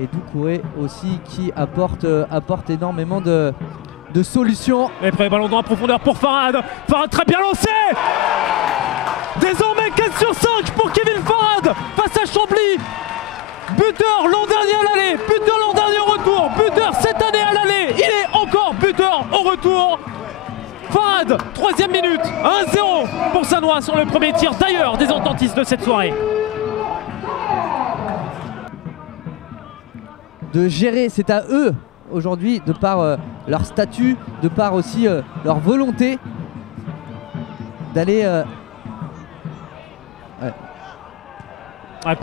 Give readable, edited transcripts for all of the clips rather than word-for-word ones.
Et Doucouré aussi qui apporte énormément de solutions. Et près, ballon dans la profondeur pour Farhad. Farhad très bien lancé. Désormais 4 sur 5 pour Kevin Farhad face à Chambly. Buteur l'an dernier à l'aller, buteur l'an dernier au retour, buteur cette année à l'aller. Il est encore buteur au retour. Farhad, 3e minute, 1-0 pour Sannois sur le premier tir d'ailleurs des ententistes de cette soirée. De gérer, c'est à eux aujourd'hui, de par leur statut, de par aussi leur volonté d'aller...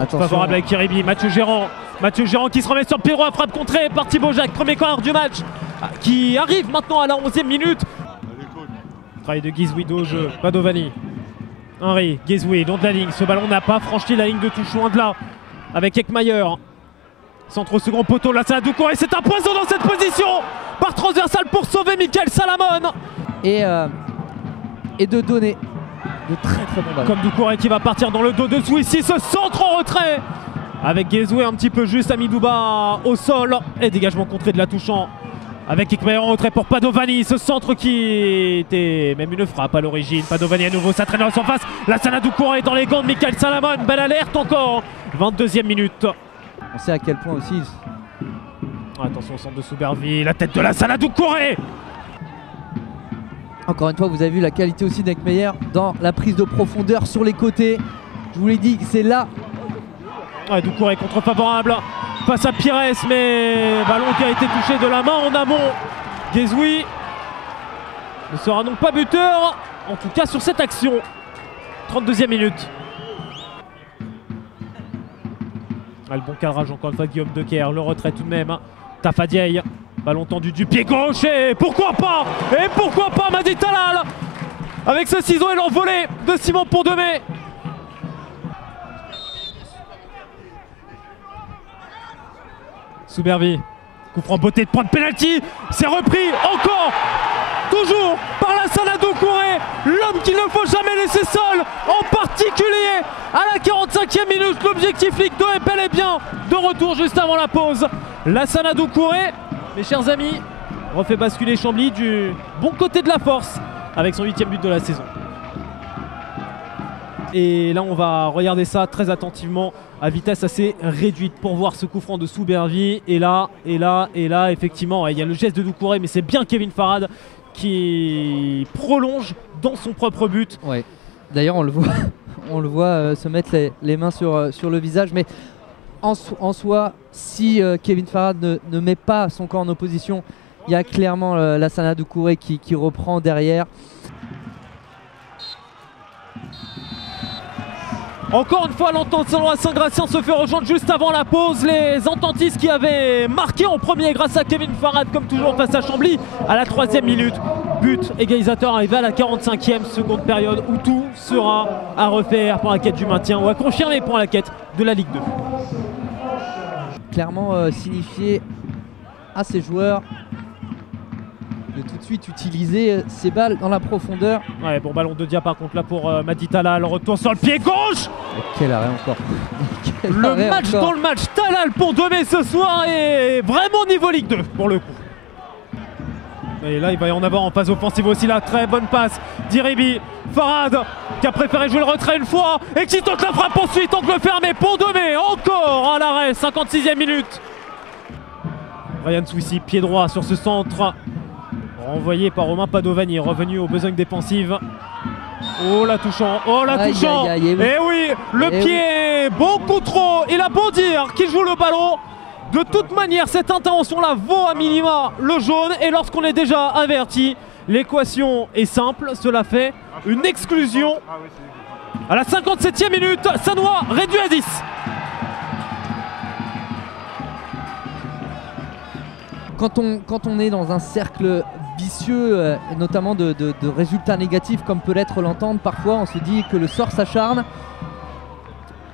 Favorable avec Kiribi, Mathieu Gérand qui se remet sur le pied droit, frappe contrée par Thibaut Jacques, premier corner du match qui arrive maintenant à la 11e minute. Travail de Guizoui au jeu, Padovani, Henry, Guizoui, long de la ligne, ce ballon n'a pas franchi la ligne de touche, loin de là, avec Ekmayer. Centre au second poteau, là c'est à Doucouré, c'est un poison dans cette position par transversale pour sauver Mickaël Salamone. Et de donner de très bons ballons. Comme Doucouré qui va partir dans le dos de Zouissi, ce centre en retrait avec Guézoué un petit peu juste, Amidouba au sol et dégagement contré de la touchant avec Ekmayer en retrait pour Padovani, ce centre qui était même une frappe à l'origine. Padovani à nouveau, ça traîne dans la surface, Lassana Doucouré dans les gants de Mickaël Salamone, belle alerte encore, 22e minute. On sait à quel point aussi... Attention au centre de Souberville, la tête de Lassana Doucouré. Encore une fois, vous avez vu la qualité aussi d'Ekmayer dans la prise de profondeur sur les côtés. Je vous l'ai dit, c'est là. Ouais, Doucouré contre favorable face à Pires, mais ballon qui a été touché de la main en amont. Guézoui ne sera donc pas buteur, en tout cas sur cette action. 32e minute. Le bon cadrage encore une fois de Guillaume Decker, le retrait tout de même. Tafadiaï, ballon tendu du pied gauche et pourquoi pas Madi Talal avec ce ciseau et l'envolée de Simon Pont-Demey. Souberville, coup franc beauté de point de pénalty, c'est repris encore, toujours par Lassana Doucouré, l'homme qu'il ne faut jamais laisser seul, en particulier à la 45e minute. L'objectif Ligue 2 est bel et bien de retour juste avant la pause. Lassana Doucouré, mes chers amis, refait basculer Chambly du bon côté de la force avec son 8e but de la saison. Et là on va regarder ça très attentivement à vitesse assez réduite pour voir ce coup franc de Souberville. Et là, effectivement, il y a le geste de Doucouré, mais c'est bien Kevin Farhad qui prolonge dans son propre but. Ouais. D'ailleurs on le voit se mettre les mains sur le visage, mais en soi, si Kevin Farhad ne met pas son corps en opposition, il y a clairement Lassana Doucouré qui reprend derrière. Encore une fois, l'entente Sannois Saint-Gratien se fait rejoindre juste avant la pause. Les ententistes qui avaient marqué en premier grâce à Kevin Farhad, comme toujours face à Chambly, à la 3e minute. But égalisateur arrivé à la 45e seconde période où tout sera à refaire pour la quête du maintien ou à confirmer pour la quête de la Ligue 2. Clairement signifier à ses joueurs de tout de suite utiliser ces balles dans la profondeur. Ouais, bon ballon de Dia par contre là pour Madi Talal, le retour sur le pied gauche. Et quel arrêt encore. Le match dans le match, Talal pour Pont-Demey ce soir est vraiment niveau Ligue 2 pour le coup. Et là il va y en avoir en phase offensive aussi, la très bonne passe d'Iribi. Farhad qui a préféré jouer le retrait une fois et qui tente la frappe ensuite, angle fermé, Pont-Demey encore à l'arrêt, 56e minute. Ryan Zouissi, pied droit sur ce centre. Renvoyé par Romain Padovani, revenu aux besognes défensives. Oh la touchant, Et oui, le pied, beaucoup trop. Il a beau dire qu'il joue le ballon. De toute manière, cette intervention-là vaut à minima le jaune. Et lorsqu'on est déjà averti, l'équation est simple. Cela fait une exclusion. À la 57e minute, Sannois réduit à 10. Quand on est dans un cercle vicieux, et notamment de résultats négatifs comme peut l'être l'entente, parfois on se dit que le sort s'acharne.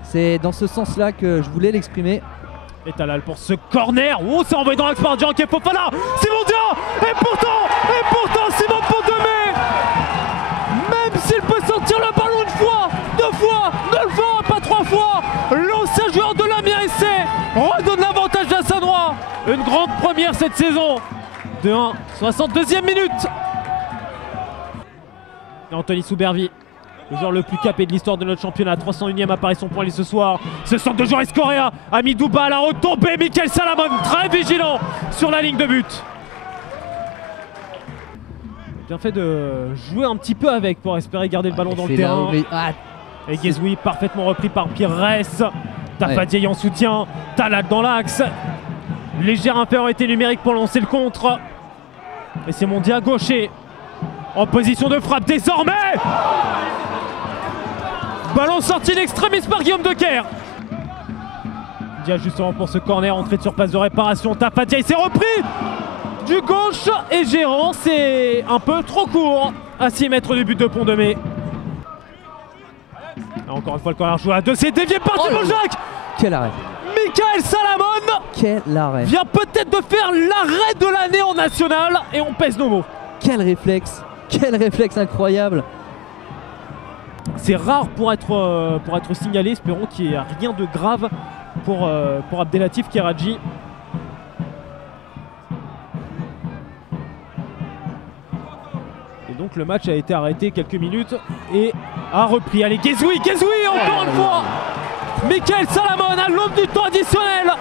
C'est dans ce sens-là que je voulais l'exprimer. Et Talal pour ce corner. Oh, c'est envoyé dans l'axe par Dianke Fofana. Simon Dia. Et pourtant Simon Pont-Demey, même s'il peut sortir le ballon une fois, deux fois, 9 fois, pas 3 fois, l'ancien joueur de l'Amiens SC redonne l'avantage à sa cette saison. 2-1, 62e minute. Et Anthony Soubervi, le joueur le plus capé de l'histoire de notre championnat. 301e apparition pour lui ce soir. Ce centre de Joris Correa a mis Douba à la retombée. Michael Salamon très vigilant sur la ligne de but. Bien fait de jouer un petit peu avec pour espérer garder le ballon dans le terrain. Et Guezoui parfaitement repris par Pires. Tafadiaï en soutien. Talal dans l'axe. Légère infériorité numérique pour lancer le contre. Et c'est Mondia gaucher en position de frappe désormais. Ballon sorti d'extrémis par Guillaume Decker. Dia justement pour ce corner, entrée de surface de réparation. Tafadiaï s'est repris du gauche et Géant, c'est un peu trop court à 6 mètres du but de Pont-de-Mai. Encore une fois le corner joué à 2, c'est dévié par Thibaut Jacques. Quel arrêt! Michael Salamon, quel arrêt, vient peut-être de faire l'arrêt de l'année en national et on pèse nos mots. Quel réflexe incroyable. C'est rare pour être signalé, espérons qu'il n'y ait rien de grave pour Abdelatif Keradji. Et donc le match a été arrêté quelques minutes et a repris. Allez, Guezoui encore une fois. Michael Salamon à l'aube du temps additionnel.